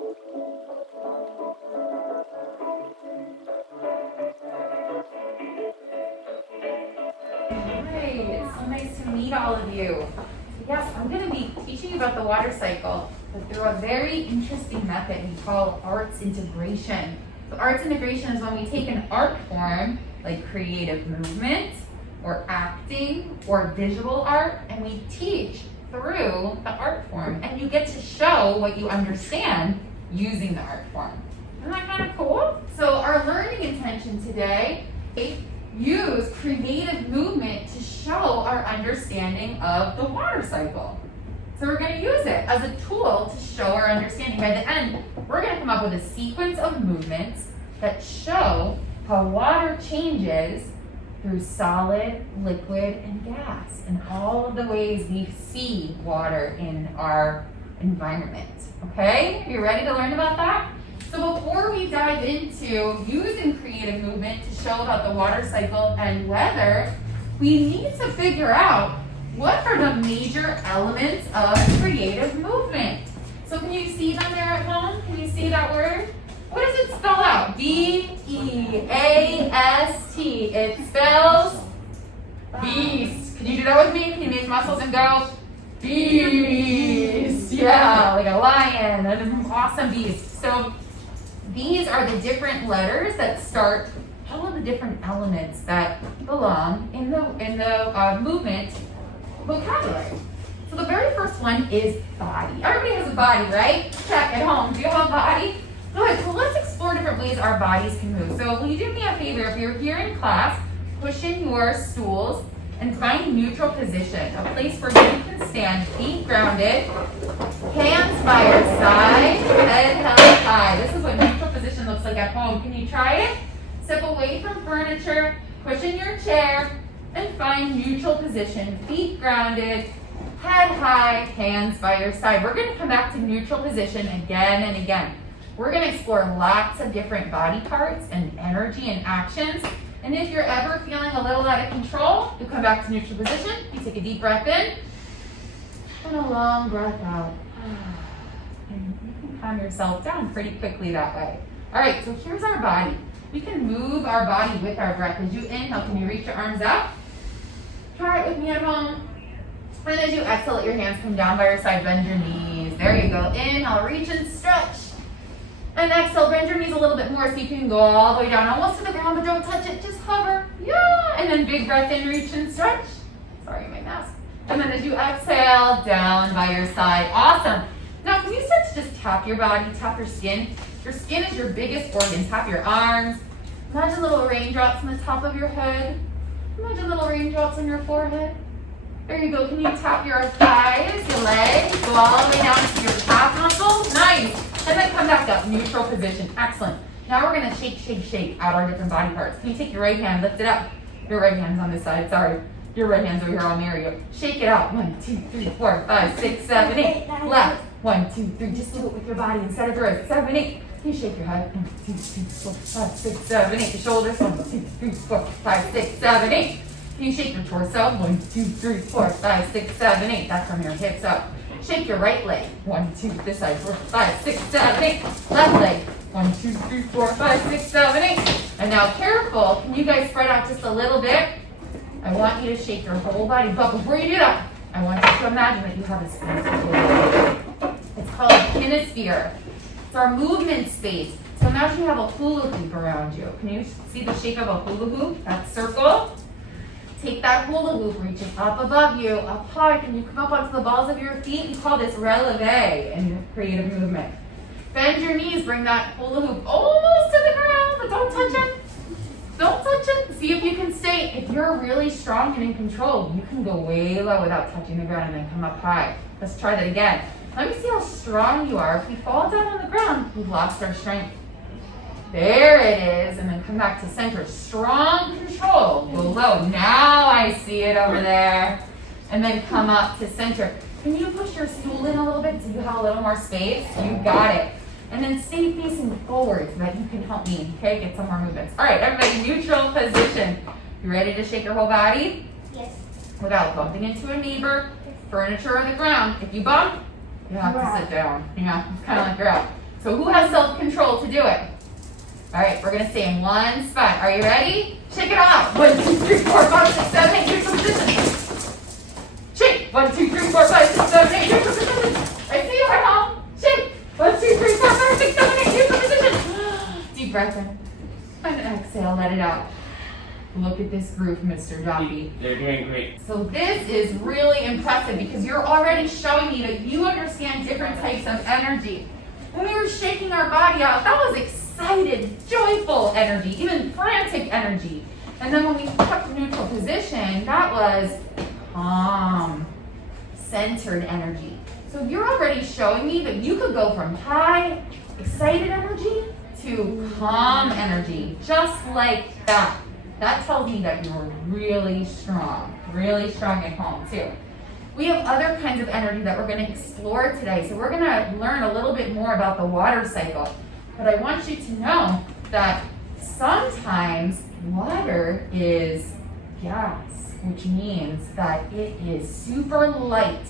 Hi, it's so nice to meet all of you. Yes, I'm going to be teaching you about the water cycle, but through a very interesting method we call arts integration. So arts integration is when we take an art form, like creative movement, or acting, or visual art, and we teach through the art form. And you get to show what you understand using the art form. Isn't that kind of cool? So our learning intention today, use creative movement to show our understanding of the water cycle. So we're going to use it as a tool to show our understanding. By the end, we're going to come up with a sequence of movements that show how water changes through solid, liquid, and gas, and all of the ways we see water in our environment. Okay? Are you ready to learn about that? So before we dive into using creative movement to show about the water cycle and weather, we need to figure out what are the major elements of creative movement. So can you see them there at home? Can you see that word? What does it spell out? B-E-A-S-T. It spells beast. Can you do that with me? Can you make muscles and go? Beast. Yeah, like a lion. That is an awesome beast. So these are the different letters that start all of the different elements that belong in the movement vocabulary. So the very first one is body. Everybody has a body, right? Check at home. Do you have a body? Good. So let's explore different ways our bodies can move. So will you do me a favor? If you're here in class, push in your stools and find neutral position, a place where you can stand, feet grounded, hands by your side, head held high. This is what neutral position looks like at home. Can you try it? Step away from furniture, push in your chair, and find neutral position, feet grounded, head high, hands by your side. We're going to come back to neutral position again and again. We're going to explore lots of different body parts and energy and actions. And if you're ever feeling a little out of control, you come back to neutral position. You take a deep breath in and a long breath out. And you can calm yourself down pretty quickly that way. All right, so here's our body. We can move our body with our breath. As you inhale, can you reach your arms up? Try it with me at home. And as you exhale, let your hands come down by your side, bend your knees. There you go. Inhale, reach and stretch. And exhale, bend your knees a little bit more so you can go all the way down, almost to the ground, but don't touch it, just hover. Yeah, and then big breath in, reach and stretch. Sorry, my mask. And then as you exhale, down by your side. Awesome. Now, can you start to just tap your body, tap your skin? Your skin is your biggest organ. Tap your arms. Imagine little raindrops on the top of your head. Imagine little raindrops on your forehead. There you go. Can you tap your thighs, your legs, go all the way down to your calf muscles? Nice. And then come back up, neutral position. Excellent. Now we're going to shake, shake, shake out our different body parts. Can you take your right hand, lift it up? Your right hand's on this side, sorry. Your right hand's over here, I'll mirror you. Shake it out. 1, 2, 3, 4, 5, 6, 7, 8. Left. 1, 2, 3. Just do it with your body instead of your right. 7, 8. You shake your head. 1, 2, 3, 4, 5, 6, 7, 8. Your shoulders. 1, 2, 3, 4, 5, 6, 7, 8. Can you shake your torso? 1, 2, 3, 4, 5, 6, 7, 8. That's from your hips up. Shake your right leg. 1, 2, this side. 4, 5, 6, 7, 8. Left leg. 1, 2, 3, 4, 5, 6, 7, 8. And now careful. Can you guys spread out just a little bit? I want you to shake your whole body. But before you do that, I want you to imagine that you have a space. It's called a kinesphere. It's our movement space. So imagine you have a hula hoop around you. Can you see the shape of a hula hoop? That circle. Take that hula hoop, reach it up above you, up high. Can you come up onto the balls of your feet? We call this releve in creative movement. Bend your knees, bring that hula hoop almost to the ground, but don't touch it. Don't touch it. See if you can stay. If you're really strong and in control, you can go way low without touching the ground and then come up high. Let's try that again. Let me see how strong you are. If we fall down on the ground, we've lost our strength. There it is, and then come back to center. Strong control, go low. Now I see it over there. And then come up to center. Can you push your stool in a little bit so you have a little more space? You got it. And then stay facing forward so that you can help me, okay? Get some more movements. All right, everybody, neutral position. You ready to shake your whole body? Yes. Without bumping into a neighbor, furniture, or the ground. If you bump, you have to sit down. Yeah, it's kind of like you're out. So who has self-control to do it? All right, we're gonna stay in one spot. Are you ready? Shake it off. 1, 2, 3, 4, 5, 6, 7, 8. Neutral position. Shake. 1, 2, 3, 4, 5, 6, 7, 8. Neutral position. I see you at home. Shake. 1, 2, 3, 4, 5, 6, 7, 8. Neutral position. Deep breath in. And exhale, let it out. Look at this group, Mr. Jockey. They're doing great. So this is really impressive because you're already showing me that you understand different types of energy. When we were shaking our body out, that was excited, joyful energy, even frantic energy. And then when we kept neutral position, that was calm, centered energy. So you're already showing me that you could go from high, excited energy to calm energy, just like that. That tells me that you're really strong at home too. We have other kinds of energy that we're going to explore today. So we're going to learn a little bit more about the water cycle. But I want you to know that sometimes water is gas, which means that it is super light,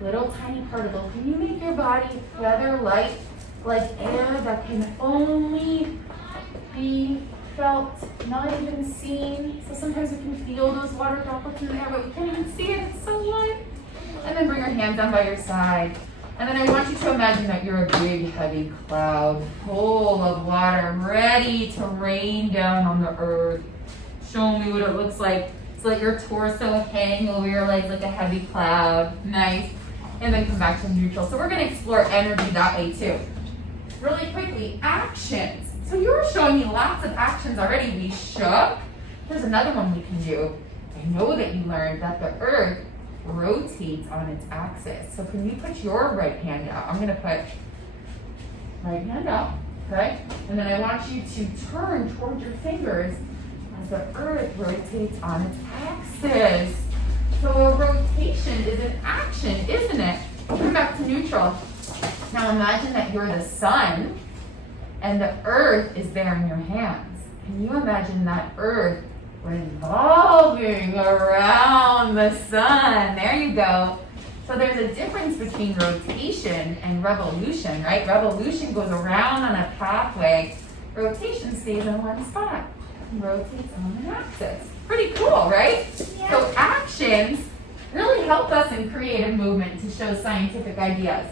little tiny particle. Can you make your body feather light, like air that can only be felt, not even seen? So sometimes we can feel those water droplets in the air, but we can't even see it. It's so light. And then bring your hands down by your side. And then I want you to imagine that you're a big, heavy cloud full of water, ready to rain down on the earth. Show me what it looks like. So let your torso hang over your legs like a heavy cloud. Nice. And then come back to neutral. So we're going to explore energy that way too. Really quickly, actions. So you were showing me lots of actions already. We shook. There's another one we can do. I know that you learned that the earth rotates on its axis. So can you put your right hand out? I'm going to put right hand out, okay? And then I want you to turn towards your fingers as the earth rotates on its axis. So a rotation is an action, isn't it? Come back to neutral. Now imagine that you're the sun and the earth is there in your hands. Can you imagine that earth revolving around the sun? There you go. So there's a difference between rotation and revolution, right? Revolution goes around on a pathway. Rotation stays in one spot and rotates on an axis. Pretty cool, right? Yeah. So actions really help us in creative movement to show scientific ideas.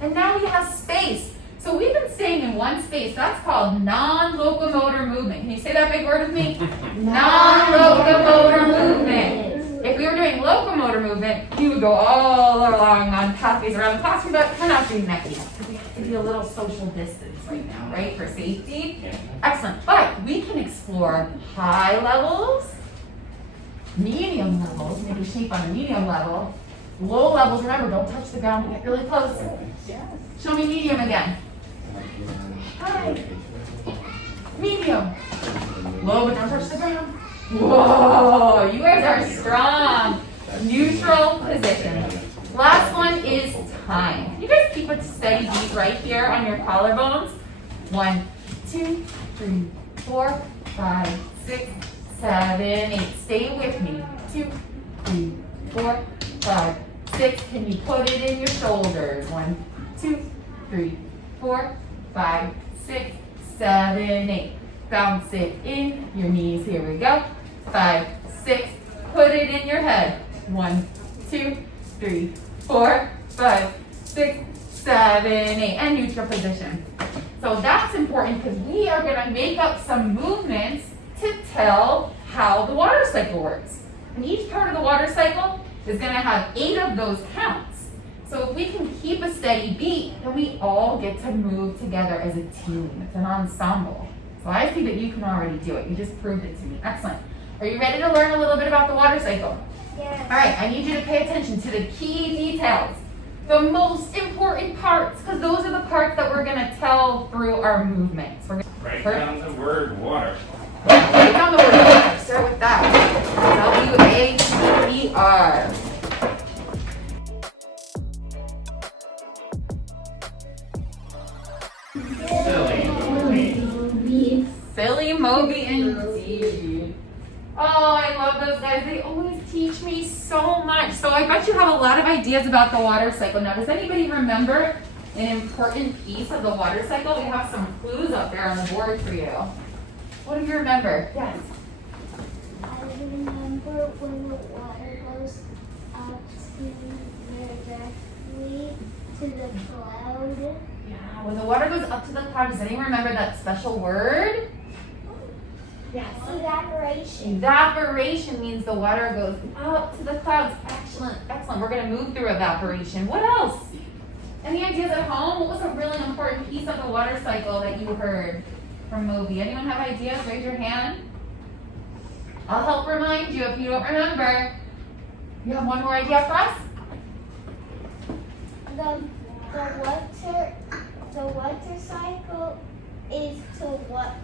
And now we have space. So we've been staying in one space. That's called non-locomotor movement. Can you say that big word with me? Non-locomotor movement. If we were doing locomotor movement, we would go all along on pathways around the classroom, but we're not doing that yet because we have to be a little social distance right now, right, for safety. Excellent. But we can explore high levels, medium levels, maybe shape on a medium level, low levels. Remember, don't touch the ground, get really close. Show me medium again. High. Medium. Low, but don't touch the ground. Whoa, you guys are strong. Neutral position. Last one is time. You guys keep a steady beat right here on your collarbones. 1, 2, 3, 4, 5, 6, 7, 8. Stay with me. 2, 3, 4, 5, 6. Can you put it in your shoulders? 1, 2, 3, 4, 5, 6, 7, 8. Bounce it in your knees. Here we go. 5, 6. Put it in your head. 1, 2, 3, 4, 5, 6, 7, 8. And neutral position. So that's important because we are going to make up some movements to tell how the water cycle works. And each part of the water cycle is going to have 8 of those counts. So if we can keep a steady beat, then we all get to move together as a team. It's an ensemble. So I see that you can already do it. You just proved it to me. Excellent. Are you ready to learn a little bit about the water cycle? Yes. All right, I need you to pay attention to the key details. The most important parts, because those are the parts that we're going to tell through our movements. Write down the word water. Write down the word water. Start with that. W-A-T-E-R. Silly Moby indeed. Oh, I love those guys. They always teach me so much. So I bet you have a lot of ideas about the water cycle. Now, does anybody remember an important piece of the water cycle? We have some clues up there on the board for you. What do you remember? Yes. I remember when the water goes up directly to the cloud. Yeah, when the water goes up to the cloud, does anyone remember that special word? Yes. Evaporation. Evaporation means the water goes up to the clouds. Excellent, excellent. We're going to move through evaporation. What else? Any ideas at home? What was a really important piece of the water cycle that you heard from Moby? Anyone have ideas? Raise your hand. I'll help remind you if you don't remember. You have one more idea for us? The water cycle is to water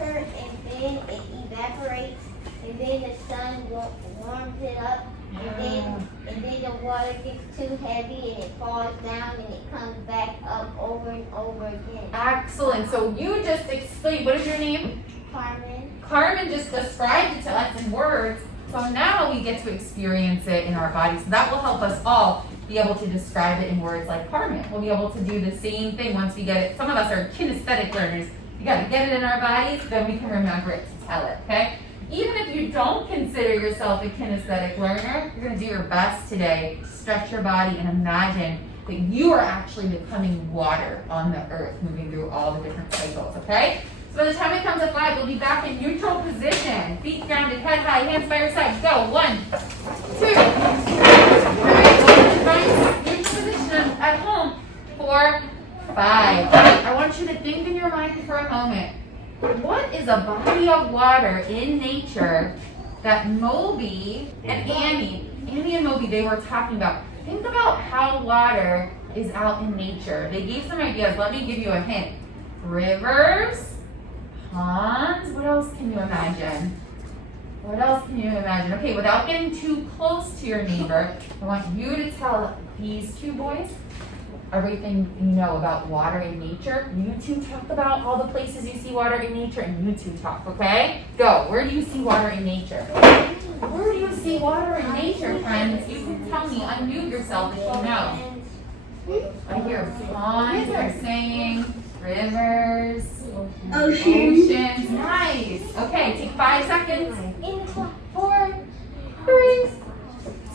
and then it evaporates and then the sun warms it up and then the water gets too heavy and it falls down and it comes back up over and over again. Excellent. So you just explained. What is your name? Carmen. Carmen just described it to us in words. So now we get to experience it in our bodies. So that will help us all be able to describe it in words like Carmen. We'll be able to do the same thing once we get it. Some of us are kinesthetic learners. You got to get it in our bodies, then we can remember it to tell it, okay? Even if you don't consider yourself a kinesthetic learner, you're going to do your best today to stretch your body and imagine that you are actually becoming water on the earth, moving through all the different cycles, okay? So by the time it comes to 5, we'll be back in neutral position. Feet grounded, head high, hands by your side. Go. 1, 2, 3. Find neutral position at home. 4, 5. I want you to think in your mind for a moment. What is a body of water in nature that Moby and Annie and Moby, they were talking about? Think about how water is out in nature. They gave some ideas. Let me give you a hint. Rivers, ponds. What else can you imagine? What else can you imagine? Okay, without getting too close to your neighbor, I want you to tell these two boys everything you know about water in nature. You two talk about all the places you see water in nature, and you two talk, okay? Go. Where do you see water in nature? Where do you see water in nature, friends? You can tell me. Unmute yourself if you know. I hear ponds, they're saying, rivers, oceans. Nice. Okay, take 5 seconds. 4, 3,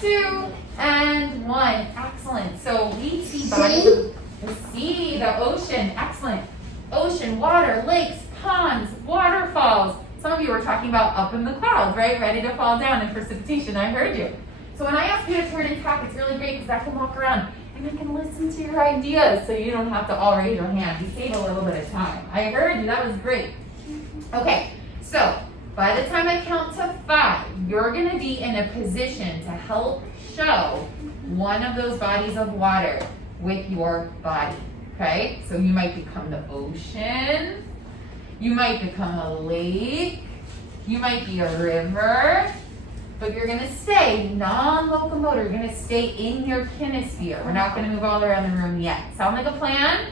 2, and 1. Excellent. So we see bodies of the sea, the ocean. Excellent. Ocean, water, lakes, ponds, waterfalls. Some of you were talking about up in the clouds, right? Ready to fall down in precipitation. I heard you. So when I ask you to turn and talk, it's really great because I can walk around and I can listen to your ideas so you don't have to all raise your hand. You save a little bit of time. I heard you. That was great. Okay, so by the time I count to 5, you're going to be in a position to help show one of those bodies of water with your body. Okay, so you might become the ocean, you might become a lake, you might be a river, but you're going to stay non-locomotor. You're going to stay in your kinesphere. We're not going to move all around the room yet. Sound like a plan?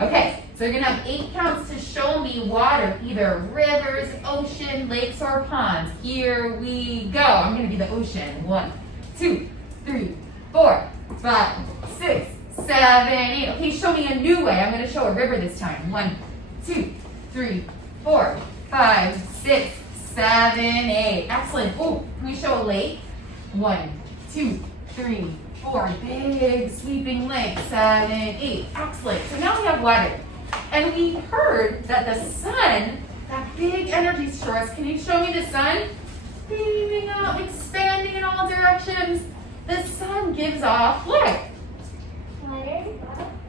Okay, so you're going to have 8 counts to show me water, either rivers, ocean, lakes, or ponds. Here we go. I'm going to be the ocean. 1, 2, 3, 4, 5, 6, 7, 8. Okay, show me a new way. I'm going to show a river this time. 1, 2, 3, 4, 5, 6, 7, 8. Excellent. Oh, can we show a lake? 1, 2, 3, 4. Big sweeping lake. 7, 8. Excellent. So now we have water. And we heard that the sun, that big energy source, can you show me the sun? Beaming up, expanding in all directions. The sun gives off what? Water.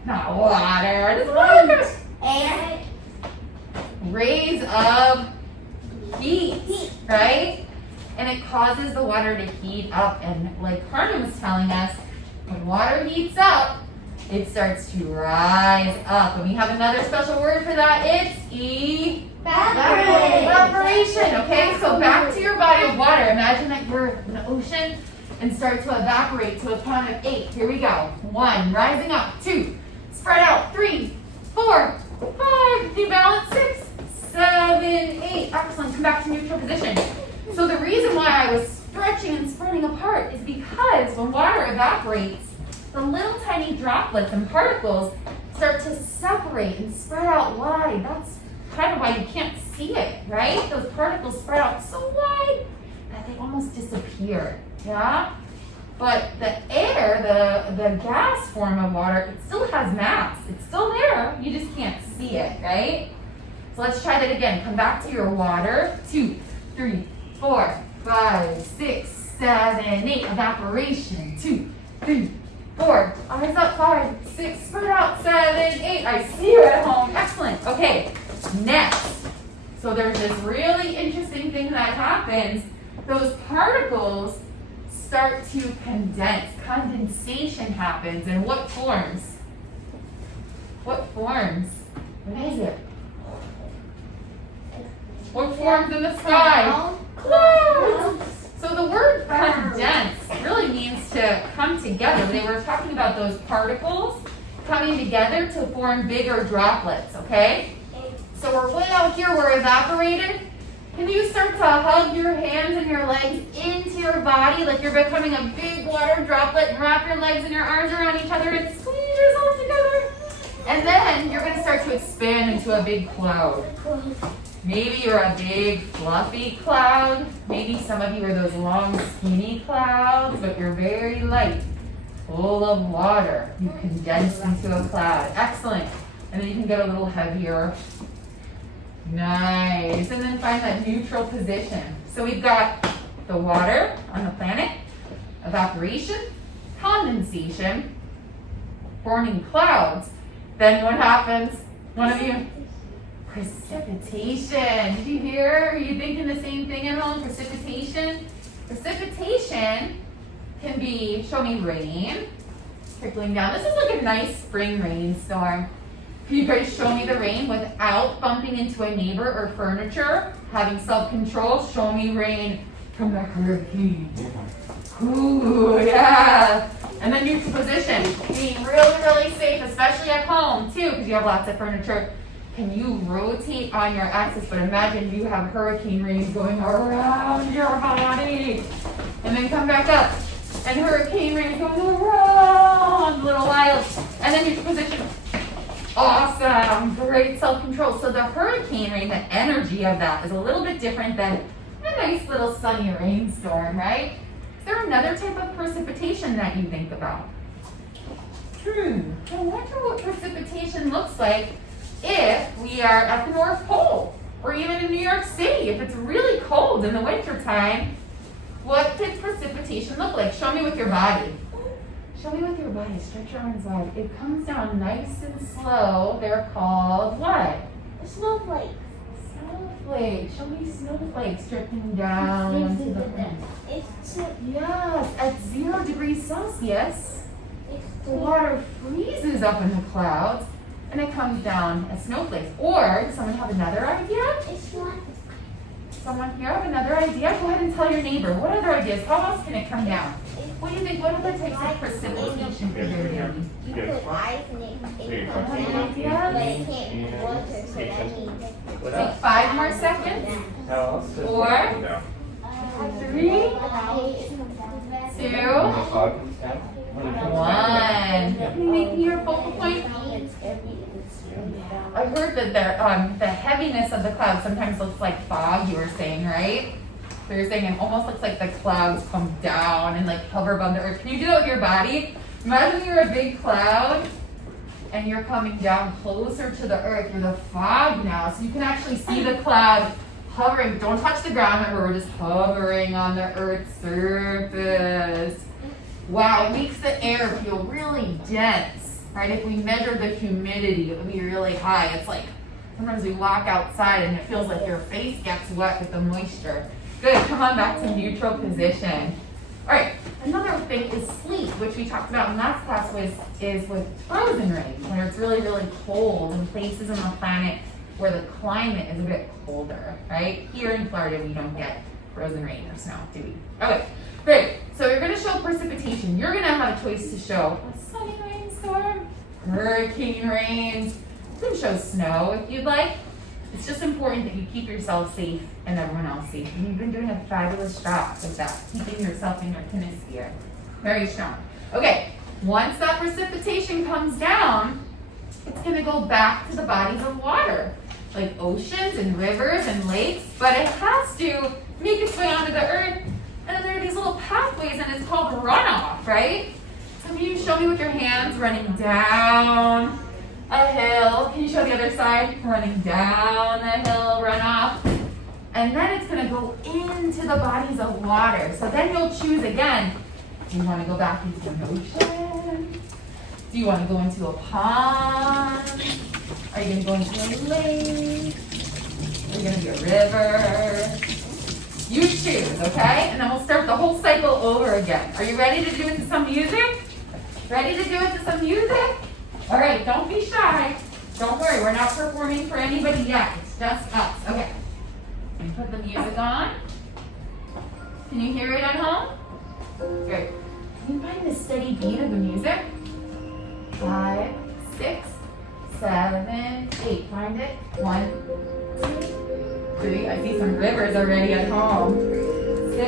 Not water. It's water. Air. Rays of heat, right? And it causes the water to heat up. And like Carmen was telling us, when water heats up, it starts to rise up. And we have another special word for that. It's evaporation. Okay, so back to your body of water. Imagine that you're in the ocean and start to evaporate to a count of 8. Here we go. 1, rising up. 2, spread out. 3, 4, 5, debalance. 6, 7, 8. Excellent. Come back to neutral position. So the reason why I was stretching and spreading apart is because when water evaporates, the little tiny droplets and particles start to separate and spread out wide. That's kind of why you can't see it, right? Those particles spread out so wide that they almost disappear, yeah? But the air, the gas form of water, it still has mass. It's still there, you just can't see it, right? So let's try that again. Come back to your water. 2, 3, 4, 5, 6, 7, 8. Evaporation. 2, 3, 4. Eyes up. 5, 6. Spread out. 7, 8. I see you at home. Excellent. Okay. Next. So there's this really interesting thing that happens. Those particles start to condense. Condensation happens. And what forms? What forms? What is it? What forms in the sky? Clouds. So the word condense really means to come together. They were talking about those particles coming together to form bigger droplets, okay? So we're way out here, we're evaporated. Can you start to hug your hands and your legs into your body like you're becoming a big water droplet and wrap your legs and your arms around each other and squeeze yourself together? And then you're going to start to expand into a big cloud. Maybe you're a big fluffy cloud. Maybe some of you are those long skinny clouds, but you're very light, full of water. You condense into a cloud. Excellent. And then you can get a little heavier. Nice. And then find that neutral position. So we've got the water on the planet, evaporation, condensation, forming clouds. Then what happens? One of you? Precipitation. Did you hear? Are you thinking the same thing at home? Precipitation? Precipitation can be, show me rain, trickling down. This is like a nice spring rainstorm. Can you guys show me the rain without bumping into a neighbor or furniture? Having self-control, show me rain from the hurricane. Ooh, yeah. And then neutral position. Being really, really safe, especially at home too, because you have lots of furniture. Can you rotate on your axis? But imagine you have hurricane rain going around your body. And then come back up. And hurricane rain goes around a little while. And then neutral position. Awesome. Great self-control. So the hurricane rain, the energy of that is a little bit different than a nice little sunny rainstorm, right? Is there another type of precipitation that you think about? I wonder what precipitation looks like if we are at the North Pole or even in New York City. If it's really cold in the wintertime, what could precipitation look like? Show me with your body. Show me with your body. Stretch your arms wide. It comes down nice and slow. They're called what? Snowflakes. Snowflakes. Show me snowflakes dripping down onto the ground. Yes, at 0 degrees Celsius, the water freezes up in the clouds and it comes down as snowflakes. Or, does someone have another idea? Someone here have another idea? Go ahead and tell your neighbor. What other ideas? How else can it come down? What do you think? What other types of precipitation could there be? You put ice in it, it comes Any down, ideas? but it can't water, so that means Take 5 more seconds. How else? 4, 3, 2, 1. Can you make me your focal point? I heard that the heaviness of the clouds sometimes looks like fog, you were saying, right? So you're saying it almost looks like the clouds come down and like hover above the earth. Can you do that with your body? Imagine you're a big cloud and you're coming down closer to the earth. You're the fog now, so you can actually see the cloud hovering. Don't touch the ground, remember, we're just hovering on the earth's surface. Wow, it makes the air feel really dense, right? If we measured the humidity, it would be really high. It's like sometimes we walk outside and it feels like your face gets wet with the moisture. Good, come on back to neutral position. All right, another thing is sleet, which we talked about in last class, is with frozen rain, when it's really, really cold in places on the planet where the climate is a bit colder, right? Here in Florida, we don't get frozen rain or snow, do we? Okay, great. So you're gonna show precipitation. You're gonna have a choice to show a sunny rainstorm, hurricane rains. You can show snow if you'd like. It's just important that you keep yourself safe and everyone else safe. And you've been doing a fabulous job with that, keeping yourself in your hemisphere. Very strong. Okay, Once that precipitation comes down, it's gonna go back to the bodies of water, like oceans and rivers and lakes, but it has to make its way onto the earth, and then there are these little pathways, and it's called runoff, right? So can you show me with your hands running down a hill? Can you show the other side? Running down the hill, runoff. And then it's gonna go into the bodies of water. So then you'll choose again. Do you wanna go back into an ocean? Do you wanna go into a pond? Are you gonna go into a lake? Are you gonna be a river? You choose, okay? And then we'll start the whole cycle over again. Are you ready to do it to some music? Ready to do it to some music? All right, don't be shy. Don't worry, we're not performing for anybody yet. It's just us. Okay. Let me put the music on. Can you hear it at home? Great. Can you find the steady beat of the music? 5, 6, 7, 8. Find it. 1, 2, 3. I see some rivers already at home. 6,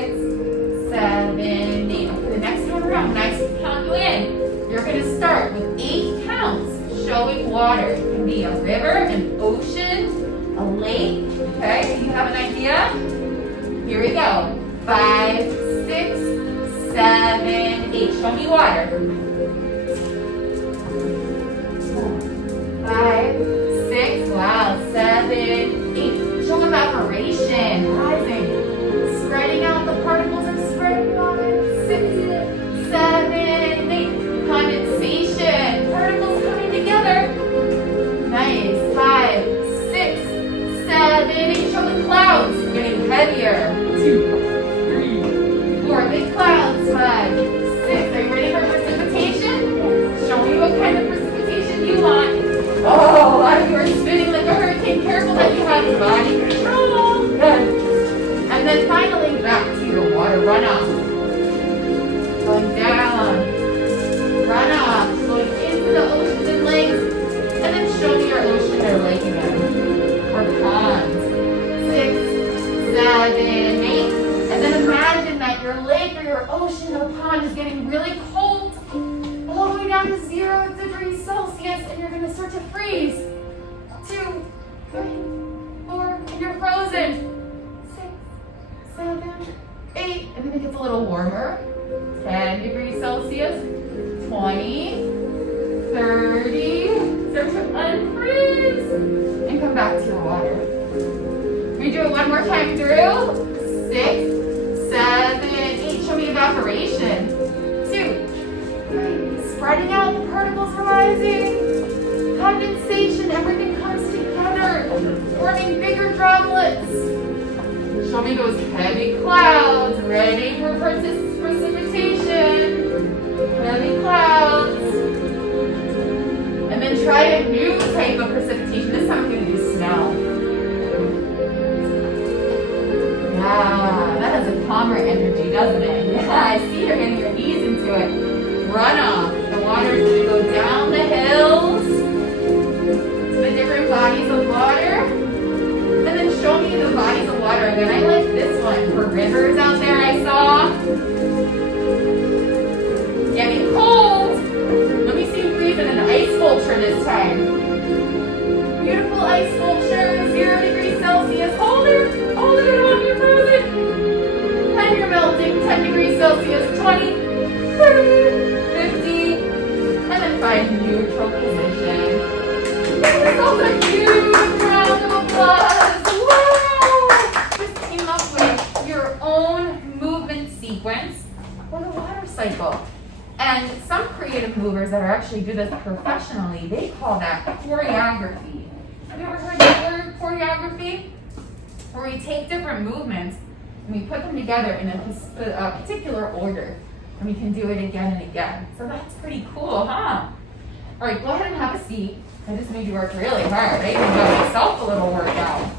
7, 8. Okay, the next time around, when I count you in, you're going to start with 8 counts showing water. It can be a river, an ocean, a lake. Okay, do you have an idea? Here we go. 5, 6, 7, 8. Show me water. 5, 6, wow, 7, 8. Show evaporation, rising, spreading out the particles and spreading on it. 6, 7, 8. Condensation, particles coming together. Nice. 5, 6, 7, 8. Show the clouds getting heavier. 2, 3, 4. Big clouds. 5, 6. Are you ready for precipitation? Show me what kind of precipitation you want. Oh, a lot of you are spinning like a hurricane. Careful that you have body control. Good. And then finally back to your water runoff. Going down. Runoff. Going into the oceans and lakes. And then show me your ocean or lake again. Or ponds. 6, 7, 8. And then imagine that your lake or your ocean or pond is getting really cold. All the way down to 0 degrees Celsius, and you're going to start to freeze. 2, 3, 4, and you're frozen. 6, 7, 8, and then it gets a little warmer. 10 degrees Celsius, 20, 30, start to unfreeze, and come back to your water. We do it one more time through. 6, 7, 8. Show me evaporation. 2, 3. Spreading out, the particles rising. Condensation, everything comes together, forming bigger droplets. Show me those heavy clouds, ready for precipitation. Heavy clouds. And then try a new type of precipitation. This time I'm going to do snow. Wow, that has a calmer energy, doesn't it? Yeah, I see you're getting your knees into it. Runoff. The water is going to go down the hills to the different bodies of water. And then show me the bodies of water again. I like this one for rivers out there I saw. Getting cold. Let me see you breathe in an ice sculpture this time. Beautiful ice sculpture, 0 degrees Celsius. Hold it on, you're frozen. And you're melting, 10 degrees Celsius, 20, 30, 50, and then find neutral position. Give yourself a huge round of applause. Wow! Just came up with your own movement sequence for the water cycle. And some creative movers that are actually do this professionally, they call that choreography. Have you ever heard the word choreography? Where we take different movements and we put them together in a particular order. And we can do it again and again. So that's pretty cool, huh? All right, go ahead and have a seat. I just made you work really hard. I even got myself a little workout.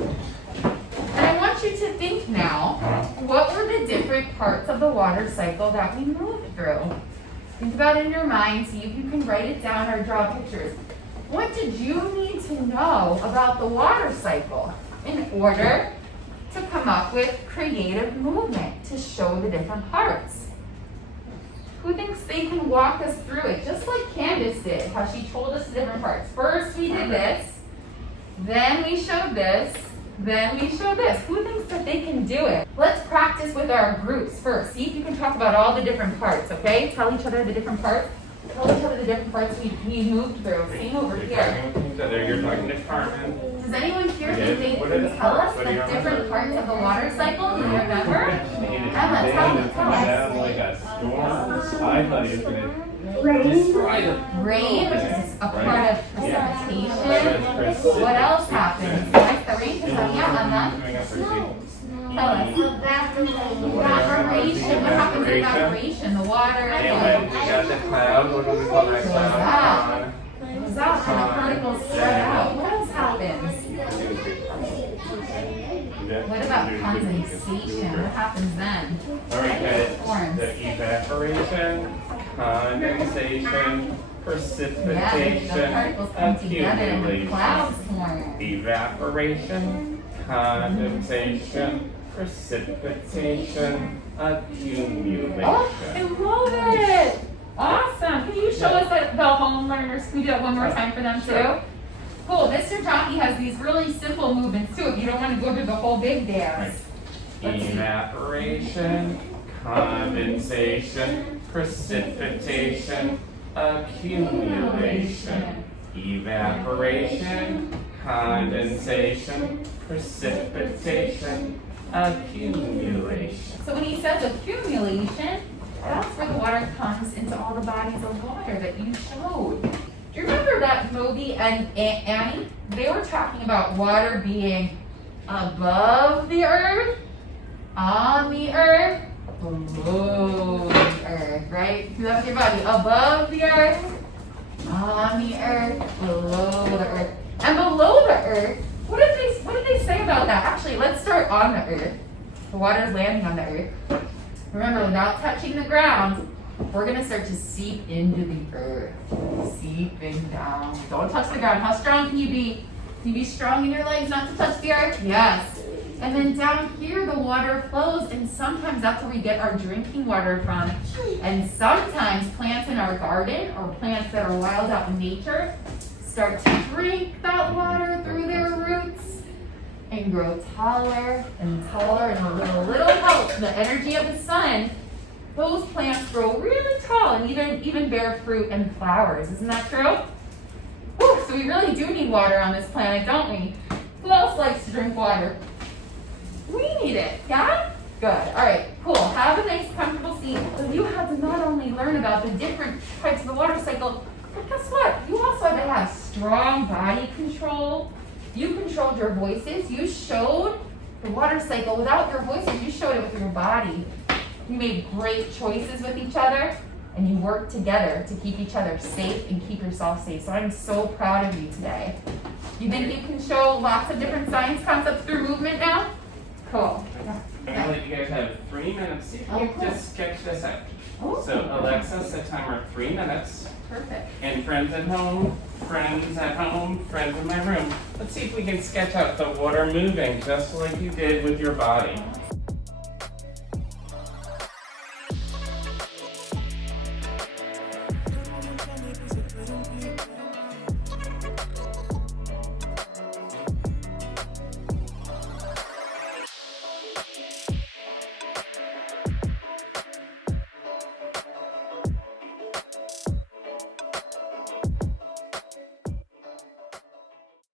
And I want you to think now, what were the different parts of the water cycle that we moved through? Think about it in your mind, see if you can write it down or draw pictures. What did you need to know about the water cycle in order to come up with creative movement to show the different parts? Who thinks they can walk us through it? Just like Candace did, how she told us the different parts. First we did this, then we showed this, then we showed this. Who thinks that they can do it? Let's practice with our groups first. See if you can talk about all the different parts, okay? Tell each other the different parts. Tell each other the different parts we moved through. Same over You're here. talking with each other. You're talking to Carmen. Does anyone here Yes. think they What can is- tell us what the do you different remember? parts of the water cycle? Do you remember? Emma, Then tell it's coming us. down like a storm. I thought he was gonna destroy the Rain, which is a part of precipitation. precipitation. What else happens? Right, the rain comes out. Yeah, Emma. Tell us. Evaporation. What happens in evaporation? The water. And we got the cloud. What do we call that cloud? Goes out and the particles spread out. What else happens? What about condensation? What happens then? All right, guys. Forms. The evaporation, condensation, Yeah, the precipitation, particles come together and the accumulation. clouds form. Evaporation, condensation, precipitation, accumulation. Oh, I love it! Awesome. Can you show us the home learners? Can we do it one more time for them too? Cool. Mr. Jockey has these really simple movements too if you don't want to go through the whole big dance. Let's see. Evaporation, condensation, precipitation, accumulation. Evaporation, condensation, precipitation, accumulation. So when he says accumulation, that's where the water comes into all the bodies of water that you showed. Do you remember that movie and Annie? They were talking about water being above the earth, on the earth, below the earth, right? Do that with your body. Above the earth, on the earth, below the earth. And below the earth, what did they say about that? Actually, let's start on the earth. The water is landing on the earth. Remember, without touching the ground, we're gonna start to seep into the earth. Seeping down. Don't touch the ground. How strong can you be? Can you be strong in your legs not to touch the earth? Yes. And then down here, the water flows, and sometimes that's where we get our drinking water from. And sometimes plants in our garden or plants that are wild out in nature start to drink that water through their roots and grow taller and taller, and with a little help, the energy of the sun, those plants grow really tall and even bear fruit and flowers. Isn't that true? Whew, so we really do need water on this planet, don't we? Who else likes to drink water? We need it, yeah? Good. All right, cool. Have a nice, comfortable seat. So you had to not only learn about the different types of the water cycle, but guess what? You also had to have strong body control. You controlled your voices. You showed the water cycle without your voices. You showed it with your body. You made great choices with each other, and you worked together to keep each other safe and keep yourself safe. So I'm so proud of you today. You think you can show lots of different science concepts through movement now? Cool. I'm gonna let you guys have 3 minutes. See if you can just sketch this out. Oh, So Alexa, set timer 3 minutes. perfect. And friends at home, friends in my room. Let's see if we can sketch out the water moving just like you did with your body.